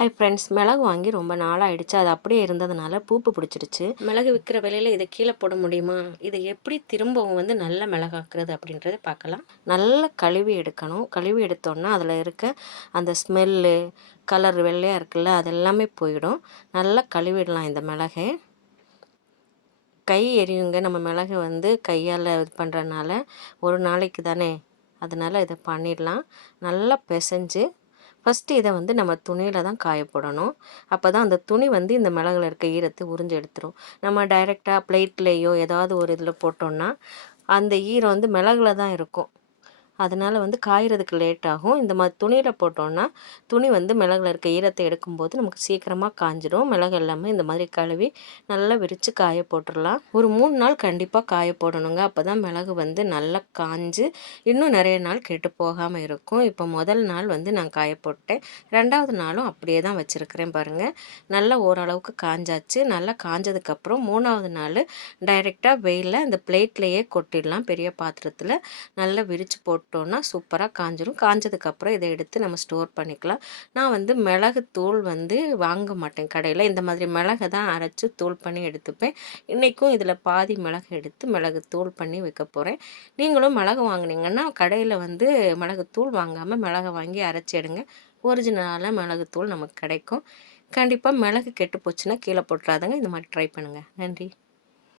Hi friends மிளகு வாங்கி ரொம்ப நாளாகிடுச்சு அது அப்படியே இருந்ததுனால பூப்பு பிடிச்சிருச்சு மிளகு விற்கிற விலையில் இதை கீழே போட முடியுமா? இதை எப்படி திரும்பவும் வந்து நல்ல மிளகாக்குறது அப்படின்றத பார்க்கலாம். நல்லா கழுவி எடுக்கணும். கழுவி எடுத்தோன்னா அதில் இருக்க அந்த ஸ்மெல்லு கலர் வெள்ளையாக இருக்குல்ல அது எல்லாமே போயிடும். நல்லா கழுவிடலாம் இந்த மிளகை. கை எரியுங்க. நம்ம மிளகு வந்து கையால் இது பண்ணுறதுனால ஒரு நாளைக்கு தானே. அதனால் இதை பண்ணிடலாம். நல்லா பிசைஞ்சு ஃபஸ்ட்டு இதை வந்து நம்ம துணியில் தான் காய போடணும் அப்போ தான் அந்த துணி வந்து இந்த மிளகில் இருக்க ஈரத்தை உறிஞ்சு எடுத்துரும். நம்ம டைரெக்டாக பிளேட்லேயோ ஏதாவது ஒரு இதில் போட்டோம்னா அந்த ஈரம் வந்து மிளகுல தான் இருக்கும். அதனால் வந்து காயறதுக்கு லேட் ஆகும். இந்த மாதிரி துணியில் போட்டோன்னா துணி வந்து மிளகில் இருக்க ஈரத்தை எடுக்கும்போது நமக்கு சீக்கிரமாக காஞ்சிடும் மிளகு எல்லாமே இந்த மாதிரி கழுவி நல்லா விரித்து காய போட்டுடலாம் ஒரு மூணு நாள் கண்டிப்பாக காய போடணுங்க. அப்போ தான் மிளகு வந்து நல்லா காஞ்சு இன்னும் நிறைய நாள் கெட்டு போகாமல் இருக்கும். இப்போ முதல் நாள் வந்து நான் காய போட்டேன் ரெண்டாவது நாளும் அப்படியே தான் வச்சுருக்கிறேன் பாருங்கள் நல்லா ஓரளவுக்கு காஞ்சாச்சு. நல்லா காஞ்சதுக்கப்புறம் மூணாவது நாள் டைரெக்டாக வெயிலில் இந்த பிளேட்லேயே கொட்டிடலாம். பெரிய பாத்திரத்தில் நல்லா விரித்து போட்டு போட்டோன்னா சூப்பராக காஞ்சிரும். காஞ்சதுக்கப்புறம் இதை எடுத்து நம்ம ஸ்டோர் பண்ணிக்கலாம். நான் வந்து மிளகு தூள் வந்து வாங்க மாட்டேன் கடையில். இந்த மாதிரி மிளகை தான் அரைச்சி தூள் பண்ணி எடுத்துப்பேன். இன்றைக்கும் இதில் பாதி மிளகு எடுத்து மிளகு தூள் பண்ணி வைக்க போகிறேன் நீங்களும் மிளகு வாங்கினீங்கன்னா கடையில் வந்து மிளகு தூள் வாங்காமல் மிளகை வாங்கி அரைச்சி எடுங்க. ஒரிஜினலான மிளகுத்தூள் நமக்கு கிடைக்கும். கண்டிப்பாக மிளகு கெட்டு போச்சுன்னா கீழே போட்டுறாதங்க. இந்த மாதிரி ட்ரை பண்ணுங்கள் நன்றி.